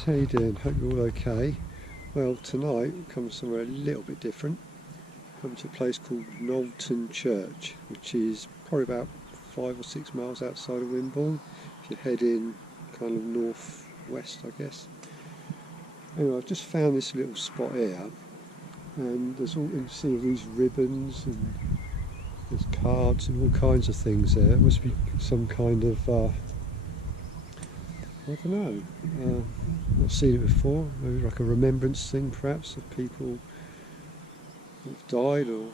guys, how you doing? Hope you're all okay. Well, tonight we've come somewhere a little bit different. Come to a place called Knowlton Church, which is probably about 5 or 6 miles outside of Wimborne if you head in kind of north-west, I guess. Anyway, I've just found this little spot here, and there's all, you can see all these ribbons and there's cards and all kinds of things there. It must be some kind of I don't know, not seen it before, maybe like a remembrance thing perhaps of people who've died, or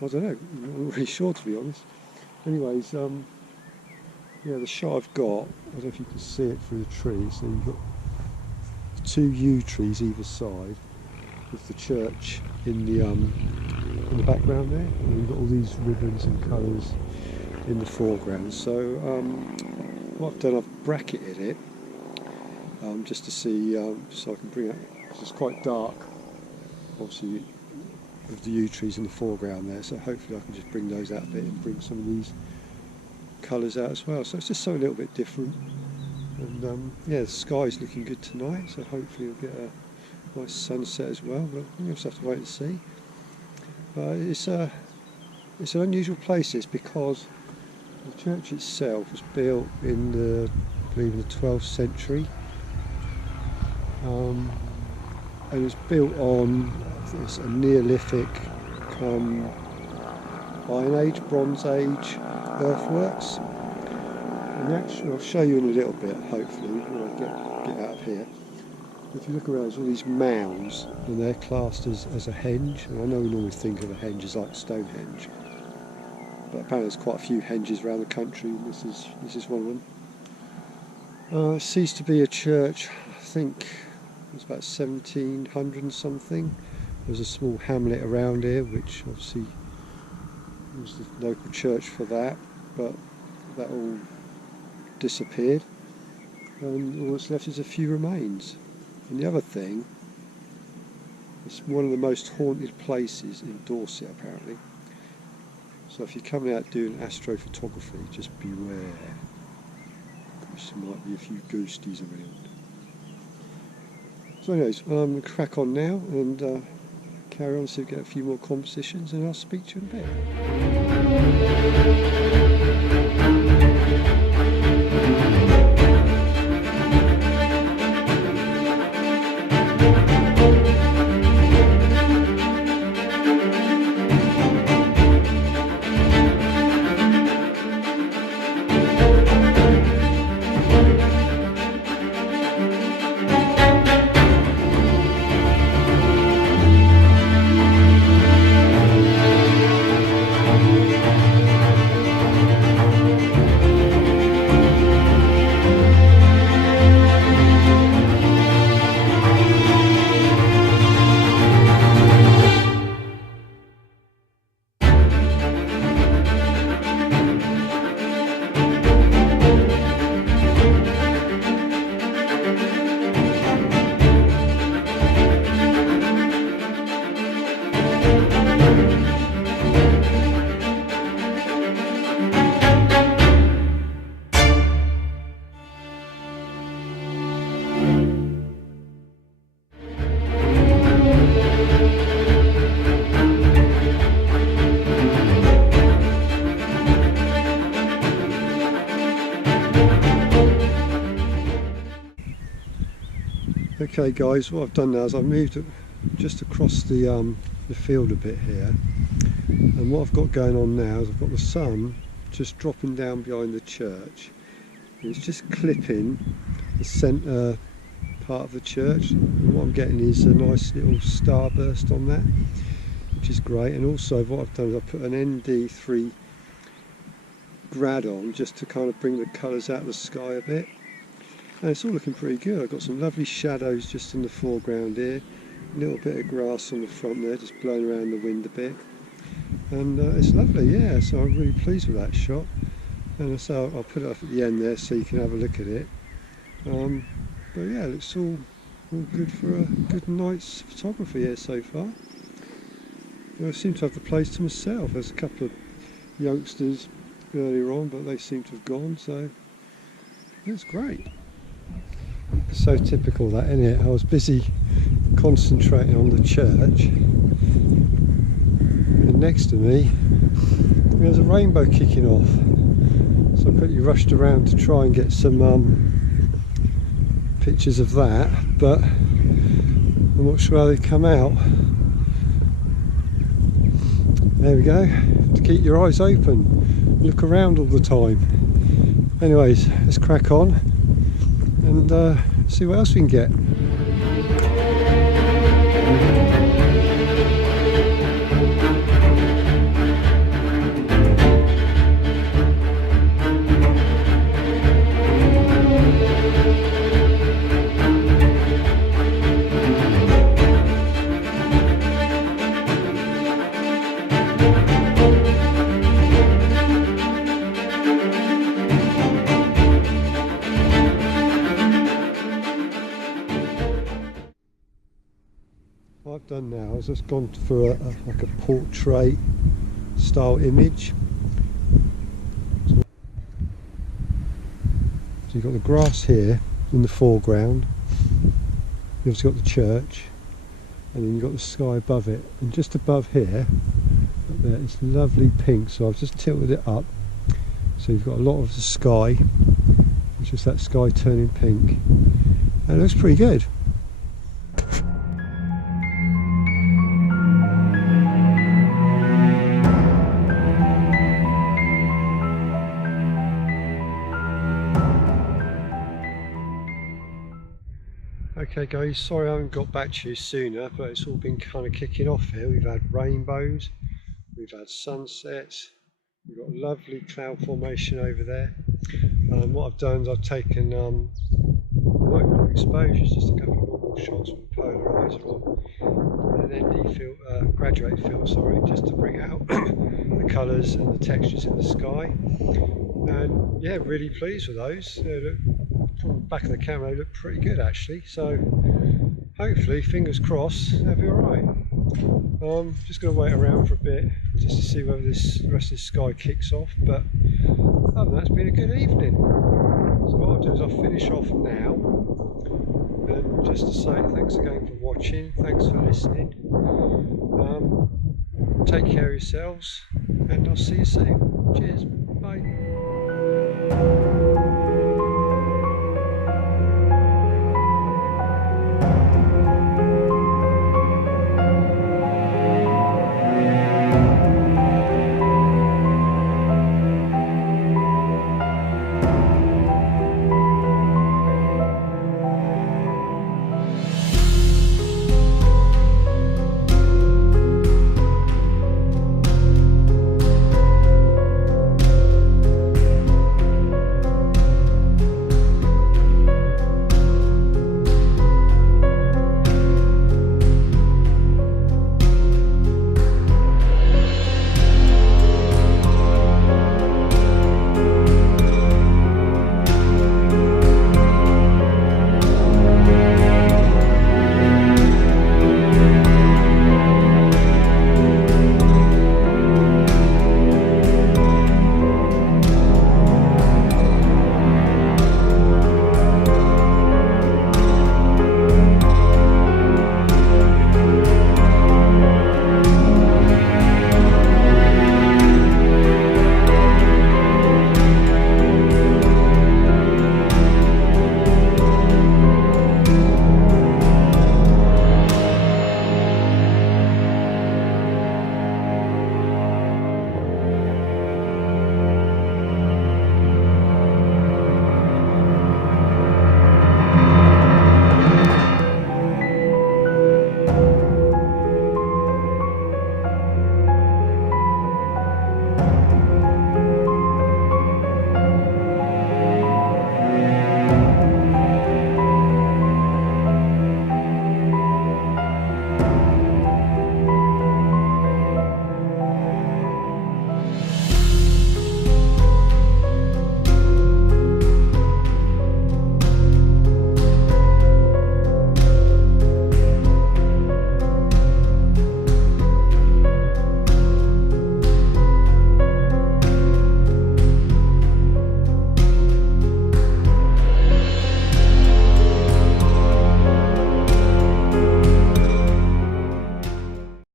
I don't know, I'm not really sure to be honest. Anyways, yeah, the shot I've got, I don't know if you can see it through the trees, so you've got 2 yew trees either side with the church in the background there, and you've got all these ribbons and colours in the foreground. So what I've done, I've bracketed it just to see, so I can bring it, because it's quite dark obviously with the yew trees in the foreground there, so hopefully I can just bring those out a bit and bring some of these colours out as well. So it's just something a little bit different, and yeah, the sky's looking good tonight, so hopefully we'll get a nice sunset as well, but we'll just have to wait and see. It's an unusual place, this, because the church itself was built in the, I believe, in the 12th century, and it was built on, I think it's a Neolithic, Iron Age, Bronze Age earthworks. And actually, I'll show you in a little bit, hopefully, when I get out of here. If you look around, there's all these mounds, and they're classed as a henge. And I know we normally think of a henge as like Stonehenge, but apparently there's quite a few henges around the country, and this is one of them. It ceased to be a church, I think it was about 1700 and something. There was a small hamlet around here, which obviously was the local church for that, but that all disappeared, and all that's left is a few remains. And the other thing, it's one of the most haunted places in Dorset apparently. So if you're coming out doing astrophotography, just beware, because there might be a few ghosties around. So anyways, I'm going to crack on now and carry on, so we get a few more compositions, and I'll speak to you in a bit. Okay guys, what I've done now is I've moved just across the field a bit here, and what I've got going on now is I've got the sun just dropping down behind the church, and it's just clipping the centre part of the church, and what I'm getting is a nice little starburst on that, which is great. And also what I've done is I've put an ND3 grad on just to kind of bring the colours out of the sky a bit. And it's all looking pretty good. I've got some lovely shadows just in the foreground here, a little bit of grass on the front there just blowing around the wind a bit, and it's lovely, yeah, so I'm really pleased with that shot. And so I'll put it up at the end there so you can have a look at it, but yeah, it looks all good for a good night's photography here so far. I seem to have the place to myself. There's a couple of youngsters earlier on, but they seem to have gone, so that's great. So typical that, isn't it? I was busy concentrating on the church, and next to me there's a rainbow kicking off. So I quickly rushed around to try and get some pictures of that, but I'm not sure how they come out. There we go. To keep your eyes open, look around all the time. Anyways, let's crack on and see what else we can get. What I've done now is just gone for like a portrait style image. So you've got the grass here in the foreground, you've obviously got the church, and then you've got the sky above it, and just above here, up there, it's lovely pink, so I've just tilted it up, so you've got a lot of the sky, it's just that sky turning pink, and it looks pretty good. Okay guys, sorry I haven't got back to you sooner, but it's all been kind of kicking off here. We've had rainbows, we've had sunsets, we've got a lovely cloud formation over there. What I've done is I've taken no exposures, just a couple of normal shots with a polarizer on, and an ND filter, graduated filter, sorry, just to bring out the colours and the textures in the sky. And yeah, really pleased with those. From the back of the camera they look pretty good actually, so hopefully, fingers crossed, they'll be alright. Just going to wait around for a bit just to see whether the rest of this sky kicks off, but other than that, it's been a good evening. So what I'll do is I'll finish off now, and just to say thanks again for watching, thanks for listening, take care of yourselves, and I'll see you soon. Cheers, bye.